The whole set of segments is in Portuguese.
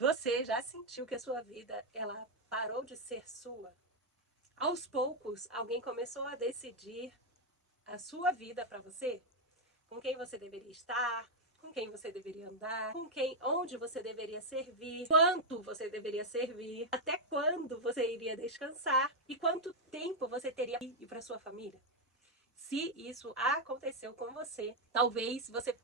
Você já sentiu que a sua vida ela parou de ser sua? Aos poucos, alguém começou a decidir a sua vida para você? Com quem você deveria estar, com quem você deveria andar, com quem, onde você deveria servir, quanto você deveria servir, até quando você iria descansar e quanto tempo você teria para sua família? Se isso aconteceu com você, talvez você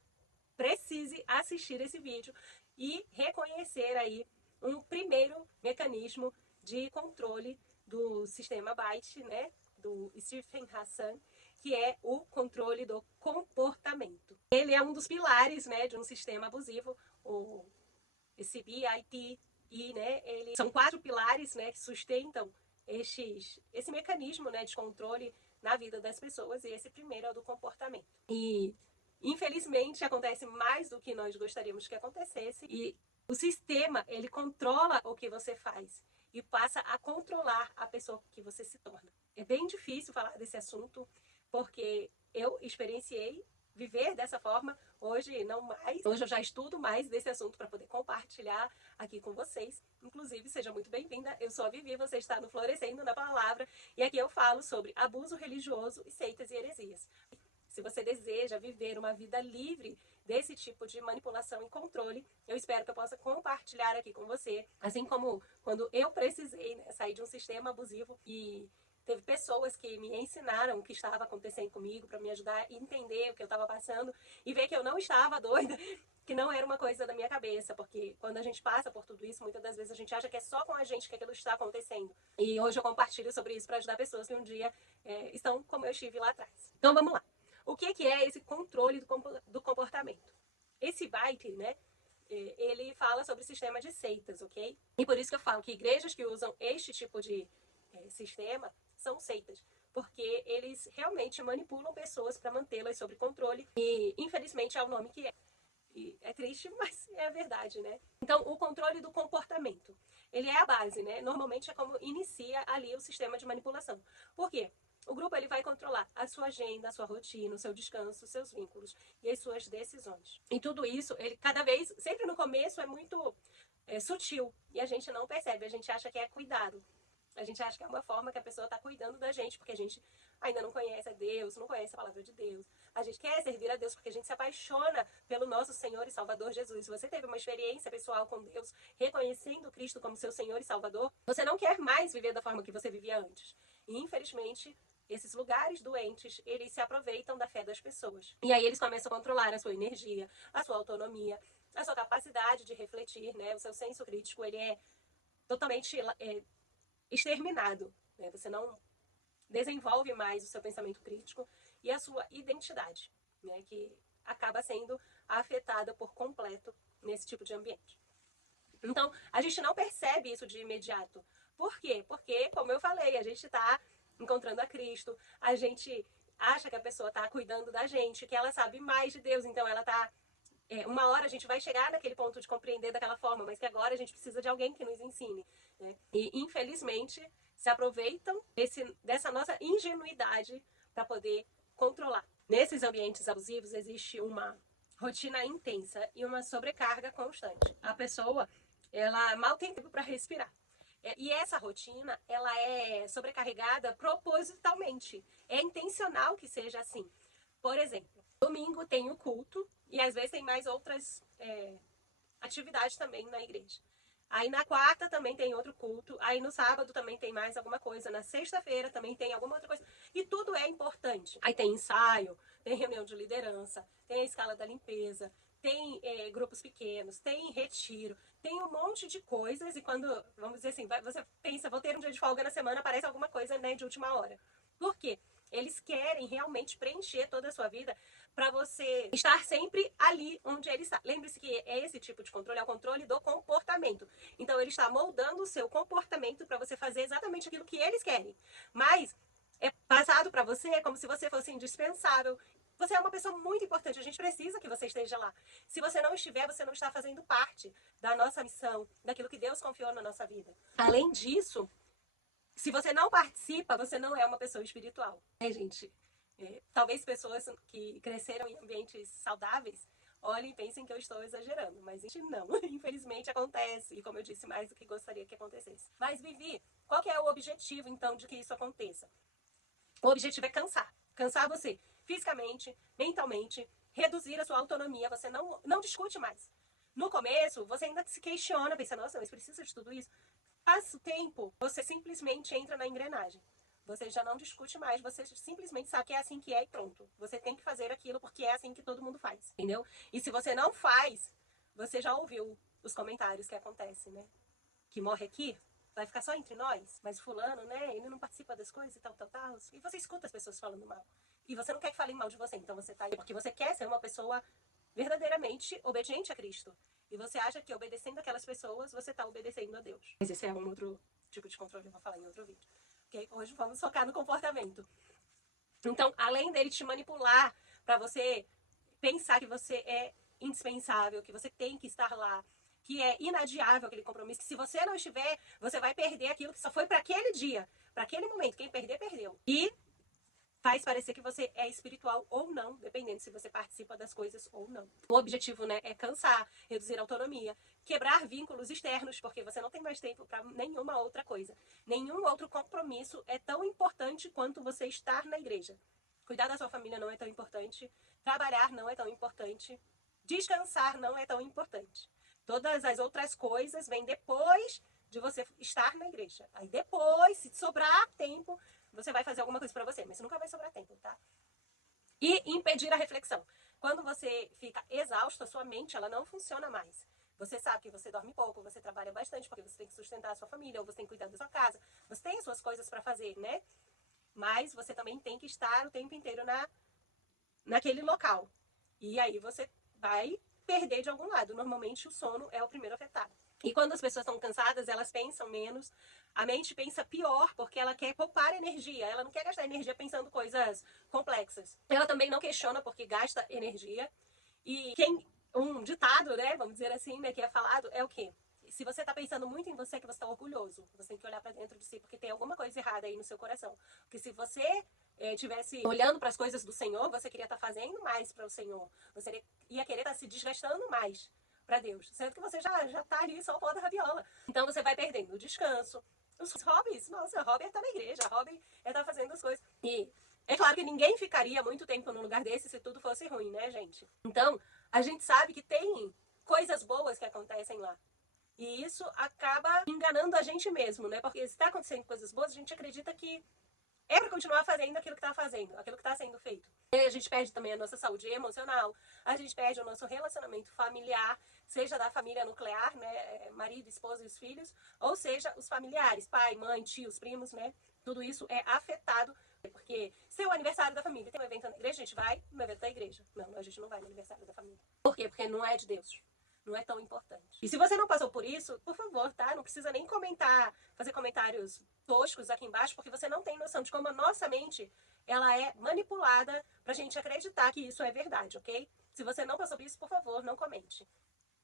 precise assistir esse vídeo e reconhecer aí um primeiro mecanismo de controle do sistema Byte, né, do Stephen Hassan, que é o controle do comportamento. Ele é um dos pilares, né, de um sistema abusivo, esse BIT, né, são 4 pilares, né, que sustentam esse mecanismo, né, de controle na vida das pessoas, e esse primeiro é o do comportamento. E infelizmente acontece mais do que nós gostaríamos que acontecesse, e o sistema, ele controla o que você faz e passa a controlar a pessoa que você se torna. É bem difícil falar desse assunto, porque eu experienciei viver dessa forma. Hoje não mais. Hoje eu já estudo mais desse assunto para poder compartilhar aqui com vocês. Inclusive, seja muito bem-vinda. Eu sou a Vivi, você está no Florescendo na Palavra, e aqui eu falo sobre abuso religioso e seitas e heresias. Se você deseja viver uma vida livre desse tipo de manipulação e controle, eu espero que eu possa compartilhar aqui com você, assim como quando eu precisei, né, sair de um sistema abusivo, e teve pessoas que me ensinaram o que estava acontecendo comigo para me ajudar a entender o que eu estava passando e ver que eu não estava doida, que não era uma coisa da minha cabeça, porque quando a gente passa por tudo isso, muitas das vezes a gente acha que é só com a gente que aquilo está acontecendo. E hoje eu compartilho sobre isso para ajudar pessoas que um dia estão como eu estive lá atrás. Então vamos lá. O que é esse controle do comportamento? Esse Byte, né, ele fala sobre o sistema de seitas, ok? E por isso que eu falo que igrejas que usam este tipo de sistema são seitas, porque eles realmente manipulam pessoas para mantê-las sob controle, e infelizmente é o nome que é. E é triste, mas é a verdade, né? Então, o controle do comportamento, ele é a base, né? Normalmente é como inicia ali o sistema de manipulação. Por quê? O grupo ele vai controlar a sua agenda, a sua rotina, o seu descanso, os seus vínculos e as suas decisões. E tudo isso, ele cada vez, sempre no começo, é muito sutil e a gente não percebe, a gente acha que é cuidado. A gente acha que é uma forma que a pessoa está cuidando da gente, porque a gente ainda não conhece a Deus, não conhece a palavra de Deus. A gente quer servir a Deus porque a gente se apaixona pelo nosso Senhor e Salvador Jesus. Se você teve uma experiência pessoal com Deus, reconhecendo Cristo como seu Senhor e Salvador, você não quer mais viver da forma que você vivia antes. E, infelizmente, esses lugares doentes, eles se aproveitam da fé das pessoas. E aí eles começam a controlar a sua energia, a sua autonomia, a sua capacidade de refletir, né? O seu senso crítico, ele é totalmente exterminado, né? Você não desenvolve mais o seu pensamento crítico e a sua identidade, né? Que acaba sendo afetada por completo nesse tipo de ambiente. Então, a gente não percebe isso de imediato. Por quê? Porque, como eu falei, a gente está encontrando a Cristo, a gente acha que a pessoa está cuidando da gente, que ela sabe mais de Deus, então ela está uma hora a gente vai chegar naquele ponto de compreender daquela forma, mas que agora a gente precisa de alguém que nos ensine, né? E, infelizmente, se aproveitam dessa nossa ingenuidade para poder controlar. Nesses ambientes abusivos existe uma rotina intensa e uma sobrecarga constante. A pessoa, ela mal tem tempo para respirar. E essa rotina, ela é sobrecarregada propositalmente. É intencional que seja assim. Por exemplo, domingo tem o culto e às vezes tem mais outras atividades também na igreja. Aí na quarta também tem outro culto, aí no sábado também tem mais alguma coisa, na sexta-feira também tem alguma outra coisa. E tudo é importante. Aí tem ensaio, tem reunião de liderança, tem a escala da limpeza, tem grupos pequenos, tem retiro, tem um monte de coisas. E quando, vamos dizer assim, você pensa, vou ter um dia de folga na semana, aparece alguma coisa, né, de última hora. Por quê? Eles querem realmente preencher toda a sua vida para você estar sempre ali onde ele está. Lembre-se que esse tipo de controle é o controle do comportamento. Então, ele está moldando o seu comportamento para você fazer exatamente aquilo que eles querem. Mas é passado para você como se você fosse indispensável. Você é uma pessoa muito importante, a gente precisa que você esteja lá. Se você não estiver, você não está fazendo parte da nossa missão, daquilo que Deus confiou na nossa vida. Além disso, se você não participa, você não é uma pessoa espiritual. Gente? Talvez pessoas que cresceram em ambientes saudáveis olhem e pensem que eu estou exagerando, mas não, infelizmente acontece, e como eu disse, mais do que gostaria que acontecesse. Mas, Vivi, qual que é o objetivo, então, de que isso aconteça? O objetivo é cansar você fisicamente, mentalmente, reduzir a sua autonomia, você não discute mais. No começo, você ainda se questiona, pensa, nossa, mas precisa de tudo isso? Passa o tempo, você simplesmente entra na engrenagem. Você já não discute mais, você simplesmente sabe que é assim que é e pronto. Você tem que fazer aquilo porque é assim que todo mundo faz, entendeu? E se você não faz, você já ouviu os comentários que acontecem, né? Que morre aqui, vai ficar só entre nós, mas fulano, né, ele não participa das coisas e tal. E você escuta as pessoas falando mal. E você não quer que falem mal de você, então você tá aí porque você quer ser uma pessoa verdadeiramente obediente a Cristo. E você acha que obedecendo aquelas pessoas, você está obedecendo a Deus. Mas esse é um outro tipo de controle, eu vou falar em outro vídeo. Okay? Hoje vamos focar no comportamento. Então, além dele te manipular para você pensar que você é indispensável, que você tem que estar lá, que é inadiável aquele compromisso, que se você não estiver, você vai perder aquilo que só foi para aquele dia, para aquele momento. Quem perder, perdeu. E faz parecer que você é espiritual ou não, dependendo se você participa das coisas ou não. O objetivo, né, é cansar, reduzir a autonomia, quebrar vínculos externos, porque você não tem mais tempo para nenhuma outra coisa. Nenhum outro compromisso é tão importante quanto você estar na igreja. Cuidar da sua família não é tão importante, trabalhar não é tão importante, descansar não é tão importante. Todas as outras coisas vêm depois de você estar na igreja. Aí depois, se sobrar tempo, você vai fazer alguma coisa para você, mas nunca vai sobrar tempo, tá? E impedir a reflexão. Quando você fica exausto, a sua mente ela não funciona mais. Você sabe que você dorme pouco, você trabalha bastante porque você tem que sustentar a sua família, ou você tem que cuidar da sua casa, você tem as suas coisas para fazer, né? Mas você também tem que estar o tempo inteiro naquele local. E aí você vai perder de algum lado. Normalmente o sono é o primeiro afetado. E quando as pessoas estão cansadas, elas pensam menos. A mente pensa pior, porque ela quer poupar energia. Ela não quer gastar energia pensando coisas complexas. Ela também não questiona, porque gasta energia. E um ditado, né, vamos dizer assim, né, que é falado, é o quê? Se você está pensando muito em você, que você está orgulhoso, você tem que olhar para dentro de si, porque tem alguma coisa errada aí no seu coração. Porque se você tivesse olhando para as coisas do Senhor, você queria estar fazendo mais para o Senhor. Você ia querer estar se desgastando mais para Deus. Sendo que você já tá ali só o pó da rabiola. Então você vai perdendo o descanso. Os hobbies, nossa, hobby é estar na igreja, hobby é estar fazendo as coisas. E é claro que ninguém ficaria muito tempo num lugar desse se tudo fosse ruim, né, gente? Então, a gente sabe que tem coisas boas que acontecem lá. E isso acaba enganando a gente mesmo, né? Porque se está acontecendo coisas boas, a gente acredita que é para continuar fazendo aquilo que está fazendo, aquilo que está sendo feito. E a gente perde também a nossa saúde emocional, a gente perde o nosso relacionamento familiar, seja da família nuclear, né, marido, esposa e os filhos, ou seja, os familiares, pai, mãe, tios, primos, né, tudo isso é afetado, porque se é o aniversário da família, tem um evento na igreja, a gente vai no evento da igreja. Não, a gente não vai no aniversário da família. Por quê? Porque não é de Deus. Não é tão importante. E se você não passou por isso, por favor, tá? Não precisa nem comentar, fazer comentários toscos aqui embaixo, porque você não tem noção de como a nossa mente ela é manipulada pra gente acreditar que isso é verdade, ok? Se você não passou por isso, por favor, não comente.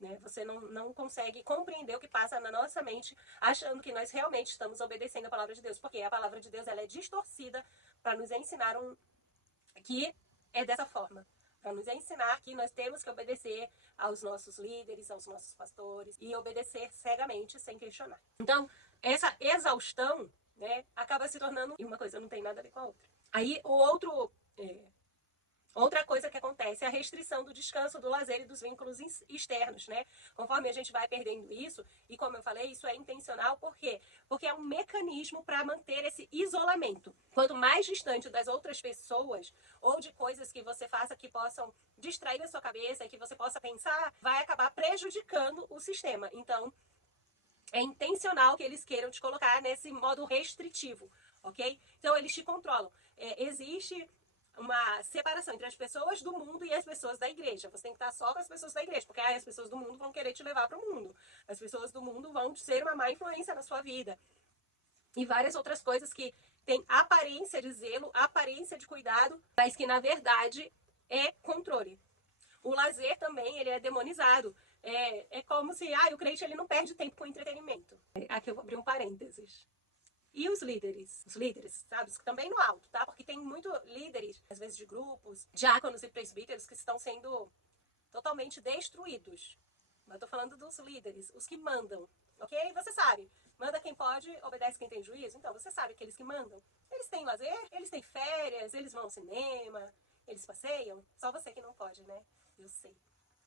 Né? Você não consegue compreender o que passa na nossa mente, achando que nós realmente estamos obedecendo a palavra de Deus, porque a palavra de Deus ela é distorcida para nos ensinar que é dessa forma. Para nos ensinar que nós temos que obedecer aos nossos líderes, aos nossos pastores e obedecer cegamente, sem questionar. Então, essa exaustão, né, acaba se tornando uma coisa não tem nada a ver com a outra. Aí, outra coisa que acontece é a restrição do descanso, do lazer e dos vínculos externos, né? Conforme a gente vai perdendo isso, e como eu falei, isso é intencional, por quê? Porque é um mecanismo para manter esse isolamento. Quanto mais distante das outras pessoas ou de coisas que você faça que possam distrair a sua cabeça e que você possa pensar, vai acabar prejudicando o sistema. Então, é intencional que eles queiram te colocar nesse modo restritivo, ok? Então, eles te controlam. Existe uma separação entre as pessoas do mundo e as pessoas da igreja. Você tem que estar só com as pessoas da igreja, porque aí as pessoas do mundo vão querer te levar para o mundo. As pessoas do mundo vão ser uma má influência na sua vida. E várias outras coisas que têm aparência de zelo, aparência de cuidado, mas que na verdade é controle. O lazer também, ele é demonizado. É como se, o crente ele não perde tempo com entretenimento. Aqui eu vou abrir um parênteses. E os líderes, sabe, também no alto, tá? Porque tem muito líderes, às vezes de grupos, diáconos e presbíteros que estão sendo totalmente destruídos. Mas eu tô falando dos líderes, os que mandam, ok? Você sabe, manda quem pode, obedece quem tem juízo. Então, você sabe aqueles que mandam. Eles têm lazer, eles têm férias, eles vão ao cinema, eles passeiam. Só você que não pode, né? Eu sei.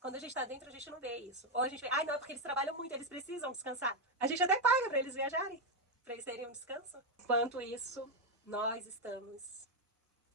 Quando a gente tá dentro, a gente não vê isso. Ou a gente vê, ai não, é porque eles trabalham muito, eles precisam descansar. A gente até paga pra eles viajarem, pra eles terem um descanso. Enquanto isso, nós estamos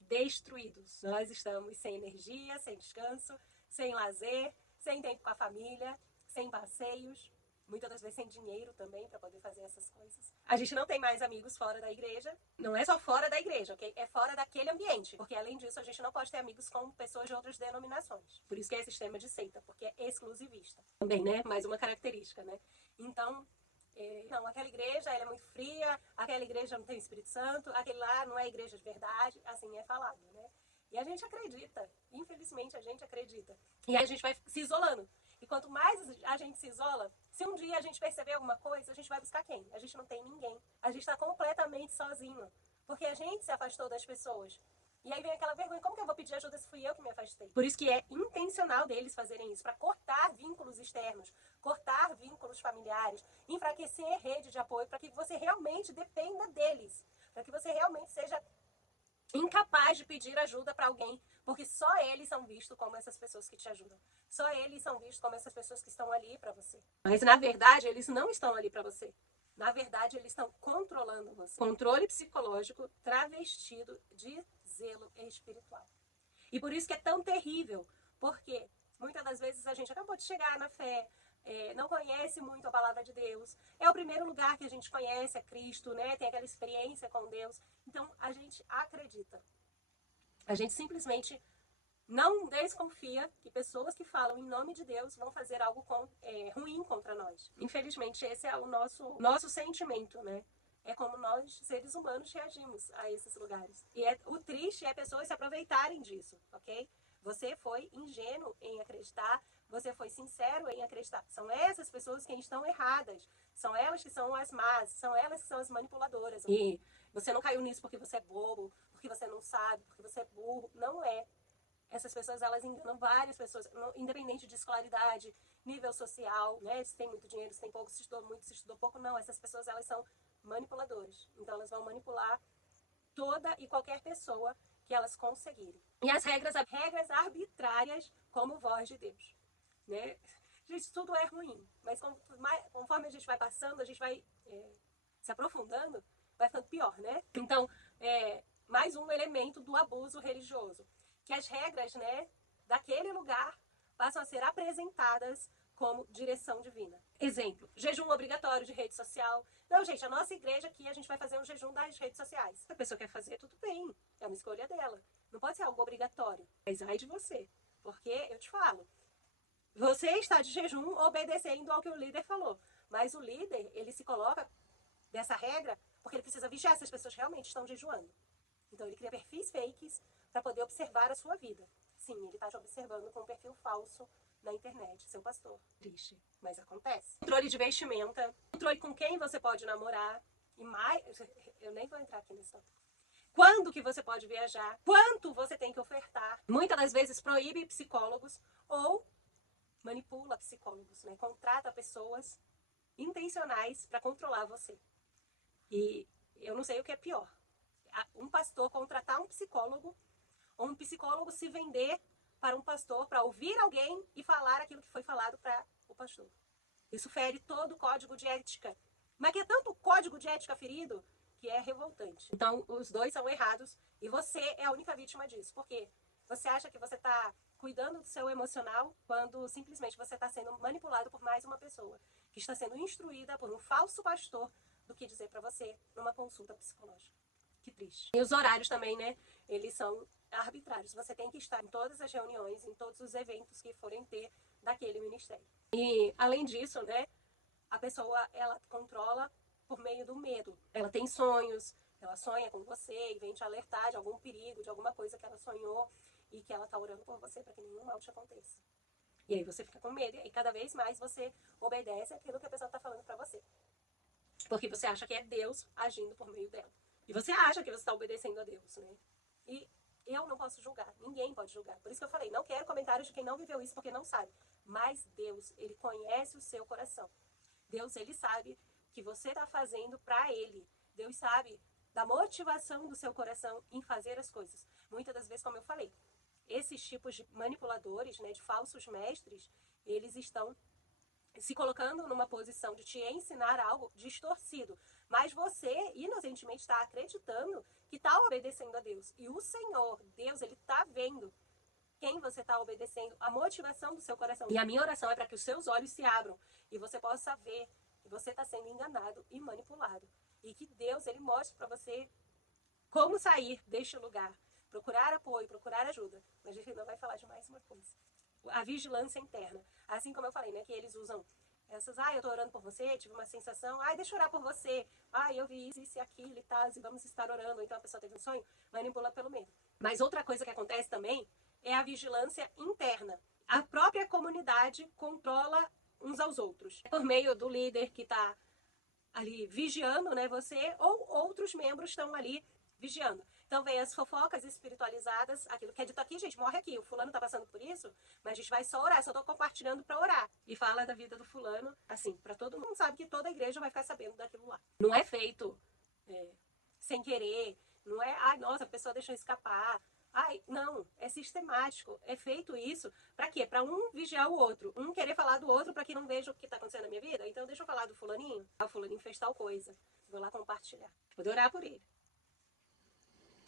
destruídos. Nós estamos sem energia, sem descanso, sem lazer, sem tempo com a família, sem passeios, muitas das vezes sem dinheiro também para poder fazer essas coisas. A gente não tem mais amigos fora da igreja. Não é só fora da igreja, ok? É fora daquele ambiente. Porque além disso, a gente não pode ter amigos com pessoas de outras denominações. Por isso que é sistema de seita, porque é exclusivista. Também, né? Mais uma característica, né? Então, não, aquela igreja ela é muito fria, aquela igreja não tem o Espírito Santo, aquele lá não é igreja de verdade, assim é falado, né? E a gente acredita, infelizmente a gente acredita. E aí a gente vai se isolando. E quanto mais a gente se isola, se um dia a gente perceber alguma coisa, a gente vai buscar quem? A gente não tem ninguém. A gente está completamente sozinho. Porque a gente se afastou das pessoas. E aí vem aquela vergonha, como que eu vou pedir ajuda se fui eu que me afastei? Por isso que é intencional deles fazerem isso, para cortar vínculos externos, cortar vínculos familiares, enfraquecer rede de apoio, para que você realmente dependa deles, para que você realmente seja incapaz de pedir ajuda para alguém, porque só eles são vistos como essas pessoas que te ajudam. Só eles são vistos como essas pessoas que estão ali para você. Mas na verdade, eles não estão ali para você. Na verdade, eles estão controlando você. Controle psicológico travestido de zelo espiritual. E por isso que é tão terrível, porque muitas das vezes a gente acabou de chegar na fé, não conhece muito a palavra de Deus. É o primeiro lugar que a gente conhece, é Cristo, né? Tem aquela experiência com Deus. Então, a gente acredita. A gente simplesmente não desconfia que pessoas que falam em nome de Deus vão fazer algo ruim contra nós. Infelizmente, esse é o nosso sentimento, né? É como nós, seres humanos, reagimos a esses lugares. E o triste é pessoas se aproveitarem disso, ok? Você foi ingênuo em acreditar, você foi sincero em acreditar. São essas pessoas que estão erradas. São elas que são as más, são elas que são as manipuladoras. E você não caiu nisso porque você é bobo, porque você não sabe, porque você é burro. Não é. Essas pessoas, elas enganam várias pessoas, independente de escolaridade, nível social, né? Se tem muito dinheiro, se tem pouco, se estudou muito, se estudou pouco. Não, essas pessoas, elas são manipuladoras. Então, elas vão manipular toda e qualquer pessoa que elas conseguirem. E as regras arbitrárias como voz de Deus, né? Gente, tudo é ruim, mas conforme a gente vai passando, a gente vai se aprofundando, vai ficando pior, né? Então, mais um elemento do abuso religioso, que as regras, né, daquele lugar passam a ser apresentadas como direção divina. Exemplo, jejum obrigatório de rede social. Não, gente, a nossa igreja aqui, a gente vai fazer um jejum das redes sociais. Se a pessoa quer fazer, tudo bem, é uma escolha dela. Não pode ser algo obrigatório, mas ai de você. Porque, eu te falo, você está de jejum obedecendo ao que o líder falou. Mas o líder, ele se coloca dessa regra porque ele precisa vigiar se as pessoas realmente estão jejuando. Então, ele cria perfis fakes para poder observar a sua vida. Sim, ele está te observando com um perfil falso na internet, seu pastor. Triste, mas acontece. Controle de vestimenta, controle com quem você pode namorar, e mais, eu nem vou entrar aqui nesse tópico. Quando que você pode viajar, quanto você tem que ofertar. Muitas das vezes proíbe psicólogos ou manipula psicólogos, né? Contrata pessoas intencionais para controlar você. E eu não sei o que é pior. Um pastor contratar um psicólogo ou um psicólogo se vender para um pastor, para ouvir alguém e falar aquilo que foi falado para o pastor. Isso fere todo o código de ética. Mas que é tanto código de ética ferido que é revoltante. Então, os dois são errados e você é a única vítima disso. Por quê? Você acha que você está cuidando do seu emocional quando simplesmente você está sendo manipulado por mais uma pessoa que está sendo instruída por um falso pastor do que dizer para você numa consulta psicológica. Que triste. E os horários também, né? Eles são arbitrários. Você tem que estar em todas as reuniões, em todos os eventos que forem ter daquele ministério. E, além disso, né? A pessoa, ela controla por meio do medo. Ela tem sonhos, ela sonha com você e vem te alertar de algum perigo, de alguma coisa que ela sonhou e que ela tá orando por você para que nenhum mal te aconteça. E aí você fica com medo e cada vez mais você obedece aquilo que a pessoa tá falando para você. Porque você acha que é Deus agindo por meio dela. E você acha que você está obedecendo a Deus, né? E Eu não posso julgar, ninguém pode julgar. Por isso que eu falei, não quero comentários de quem não viveu isso, porque não sabe. Mas Deus, Ele conhece o seu coração. Deus, Ele sabe que você está fazendo para Ele. Deus sabe da motivação do seu coração em fazer as coisas. Muitas das vezes, como eu falei, esses tipos de manipuladores, né, de falsos mestres, eles estão se colocando numa posição de te ensinar algo distorcido. Mas você, inocentemente, está acreditando que está obedecendo a Deus. E o Senhor, Deus, Ele está vendo quem você está obedecendo, a motivação do seu coração. E a minha oração é para que os seus olhos se abram e você possa ver que você está sendo enganado e manipulado. E que Deus, Ele mostre para você como sair deste lugar. Procurar apoio, procurar ajuda. Mas a gente não vai falar de mais uma coisa. A vigilância interna. Assim como eu falei, né, que eles usam essas, eu tô orando por você, tive uma sensação, deixa eu orar por você, eu vi isso e aquilo e tal, e vamos estar orando, ou então a pessoa teve um sonho, manipula pelo medo. Mas outra coisa que acontece também é a vigilância interna. A própria comunidade controla uns aos outros. Por meio do líder que está ali vigiando, né, você, ou outros membros estão ali vigiando. Então vem as fofocas espiritualizadas, aquilo que é dito aqui, gente, morre aqui, o fulano tá passando por isso, mas a gente vai só orar, só tô compartilhando para orar. E fala da vida do fulano, assim, para todo mundo, sabe que toda a igreja vai ficar sabendo daquilo lá. Não é feito sem querer, não é, nossa, a pessoa deixou escapar. Não, é sistemático, é feito isso, para quê? Para um vigiar o outro, um querer falar do outro para que não veja o que tá acontecendo na minha vida, então deixa eu falar do fulaninho, o fulaninho fez tal coisa, vou lá compartilhar, vou orar por ele.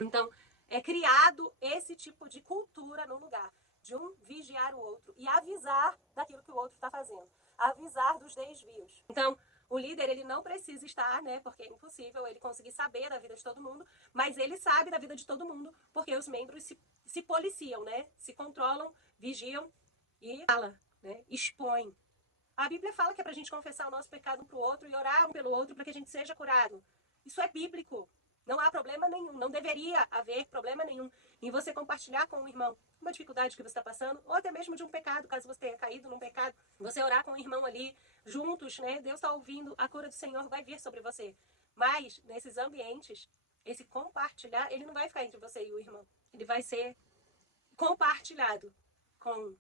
Então, é criado esse tipo de cultura no lugar, de um vigiar o outro e avisar daquilo que o outro está fazendo, avisar dos desvios. Então, o líder, ele não precisa estar, né, porque é impossível ele conseguir saber da vida de todo mundo, mas ele sabe da vida de todo mundo, porque os membros se policiam, né, se controlam, vigiam e fala, né, expõem. A Bíblia fala que é pra gente confessar o nosso pecado um pro outro e orar um pelo outro para que a gente seja curado. Isso é bíblico. Não há problema nenhum, não deveria haver problema nenhum em você compartilhar com o irmão uma dificuldade que você está passando, ou até mesmo de um pecado, caso você tenha caído num pecado. Você orar com o irmão ali, juntos, né? Deus está ouvindo, a cura do Senhor vai vir sobre você. Mas, nesses ambientes, esse compartilhar, ele não vai ficar entre você e o irmão. Ele vai ser compartilhado com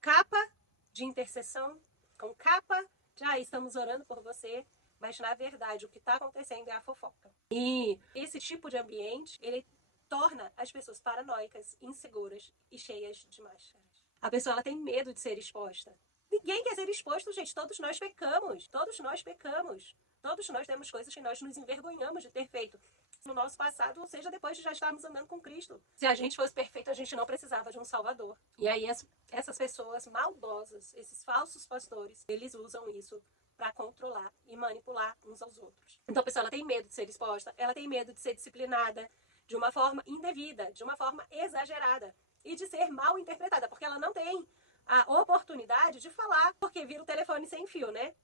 capa de intercessão, com capa de, estamos orando por você, mas na verdade o que está acontecendo é a fofoca. E esse tipo de ambiente, ele torna as pessoas paranoicas, inseguras e cheias de máscaras. A pessoa ela tem medo de ser exposta. Ninguém quer ser exposto, gente. Todos nós pecamos. Todos nós pecamos. Todos nós temos coisas que nós nos envergonhamos de ter feito no nosso passado, ou seja, depois de já estarmos andando com Cristo. Se a gente fosse perfeito, a gente não precisava de um Salvador. E aí essas pessoas maldosas, esses falsos pastores, eles usam isso para controlar e manipular uns aos outros. Então a pessoa ela tem medo de ser exposta, ela tem medo de ser disciplinada de uma forma indevida, de uma forma exagerada e de ser mal interpretada, porque ela não tem a oportunidade de falar, porque vira o telefone sem fio, né?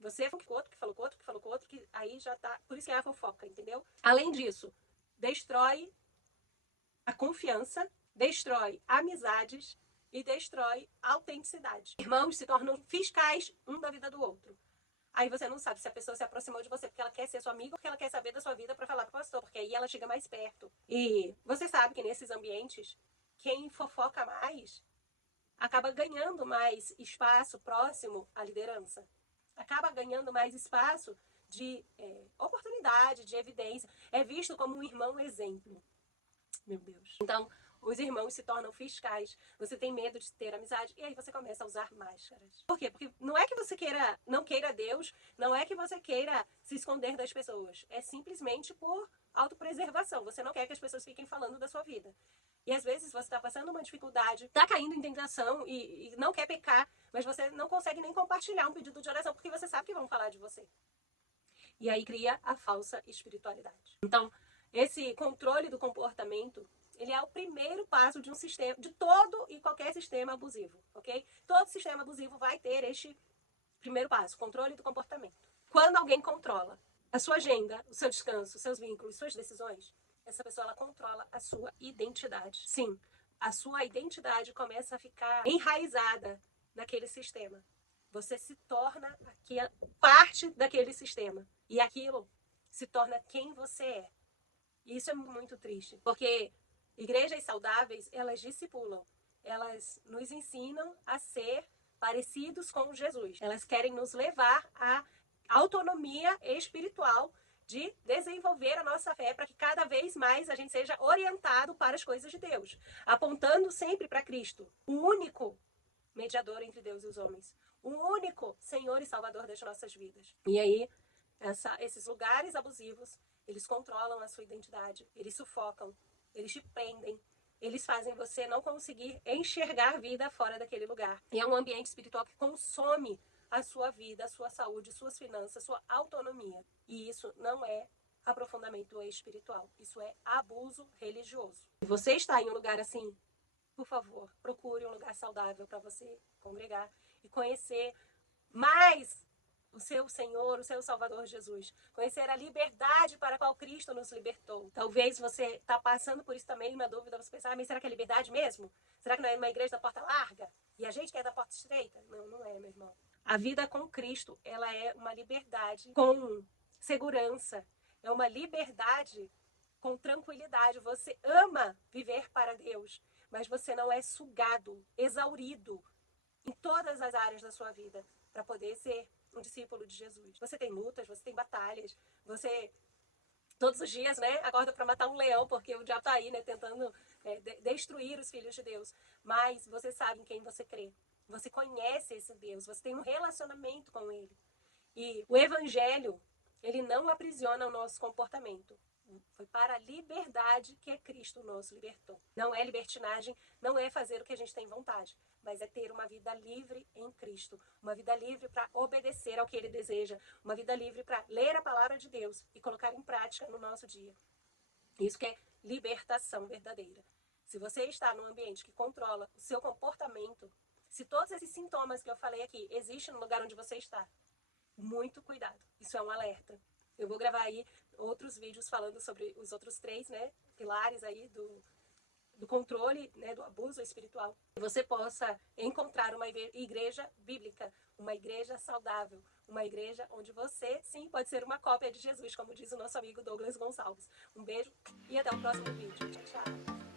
Você falou com outro, que falou com outro, que falou com outro, que aí já tá... Por isso que é a fofoca, entendeu? Além disso, destrói a confiança, destrói amizades e destrói a autenticidade. Irmãos se tornam fiscais um da vida do outro. Aí você não sabe se a pessoa se aproximou de você porque ela quer ser sua amiga ou porque ela quer saber da sua vida para falar pro pastor, porque aí ela chega mais perto. E você sabe que nesses ambientes, quem fofoca mais acaba ganhando mais espaço próximo à liderança. Acaba ganhando mais espaço de oportunidade, de evidência. É visto como um irmão exemplo. Meu Deus. Então, os irmãos se tornam fiscais. Você tem medo de ter amizade e aí você começa a usar máscaras. Por quê? Porque não é que você não queira Deus, não é que você queira se esconder das pessoas. É simplesmente por autopreservação. Você não quer que as pessoas fiquem falando da sua vida. E às vezes você está passando uma dificuldade, está caindo em tentação e não quer pecar, mas você não consegue nem compartilhar um pedido de oração porque você sabe que vão falar de você. E aí cria a falsa espiritualidade. Então, esse controle do comportamento, ele é o primeiro passo de um sistema, de todo e qualquer sistema abusivo, ok? Todo sistema abusivo vai ter este primeiro passo, controle do comportamento. Quando alguém controla a sua agenda, o seu descanso, os seus vínculos, suas decisões, essa pessoa ela controla a sua identidade. Sim, a sua identidade começa a ficar enraizada naquele sistema. Você se torna parte daquele sistema. E aquilo se torna quem você é. E isso é muito triste, porque Igrejas saudáveis, elas discipulam, elas nos ensinam a ser parecidos com Jesus. Elas querem nos levar à autonomia espiritual de desenvolver a nossa fé para que cada vez mais a gente seja orientado para as coisas de Deus, apontando sempre para Cristo, o único mediador entre Deus e os homens, o único Senhor e Salvador das nossas vidas. E aí, esses lugares abusivos, eles controlam a sua identidade, eles sufocam, eles te prendem, eles fazem você não conseguir enxergar vida fora daquele lugar. E é um ambiente espiritual que consome a sua vida, a sua saúde, suas finanças, sua autonomia. E isso não é aprofundamento espiritual, isso é abuso religioso. Se você está em um lugar assim, por favor, procure um lugar saudável para você congregar e conhecer mais o seu Senhor, o seu Salvador Jesus. Conhecer a liberdade para a qual Cristo nos libertou. Talvez você está passando por isso também, uma dúvida, você pensar, mas será que é liberdade mesmo? Será que não é uma igreja da porta larga? E a gente quer da porta estreita? Não, não é, meu irmão. A vida com Cristo, ela é uma liberdade com segurança. É uma liberdade com tranquilidade. Você ama viver para Deus, mas você não é sugado, exaurido em todas as áreas da sua vida para poder ser um discípulo de Jesus. Você tem lutas, você tem batalhas, você todos os dias, né, acorda para matar um leão, porque o diabo está aí, né, tentando destruir os filhos de Deus. Mas você sabe em quem você crê. Você conhece esse Deus, você tem um relacionamento com ele. E o evangelho, ele não aprisiona o nosso comportamento. Foi para a liberdade que Cristo nos libertou. Não é libertinagem, não é fazer o que a gente tem vontade, mas é ter uma vida livre em Cristo. Uma vida livre para obedecer ao que Ele deseja. Uma vida livre para ler a palavra de Deus e colocar em prática no nosso dia. Isso que é libertação verdadeira. Se você está num ambiente que controla o seu comportamento, se todos esses sintomas que eu falei aqui existem no lugar onde você está, muito cuidado. Isso é um alerta. Eu vou gravar aí outros vídeos falando sobre os outros 3, né, pilares aí do controle, né, do abuso espiritual. Que você possa encontrar uma igreja bíblica, uma igreja saudável, uma igreja onde você, sim, pode ser uma cópia de Jesus, como diz o nosso amigo Douglas Gonçalves. Um beijo e até o próximo vídeo. Tchau, tchau.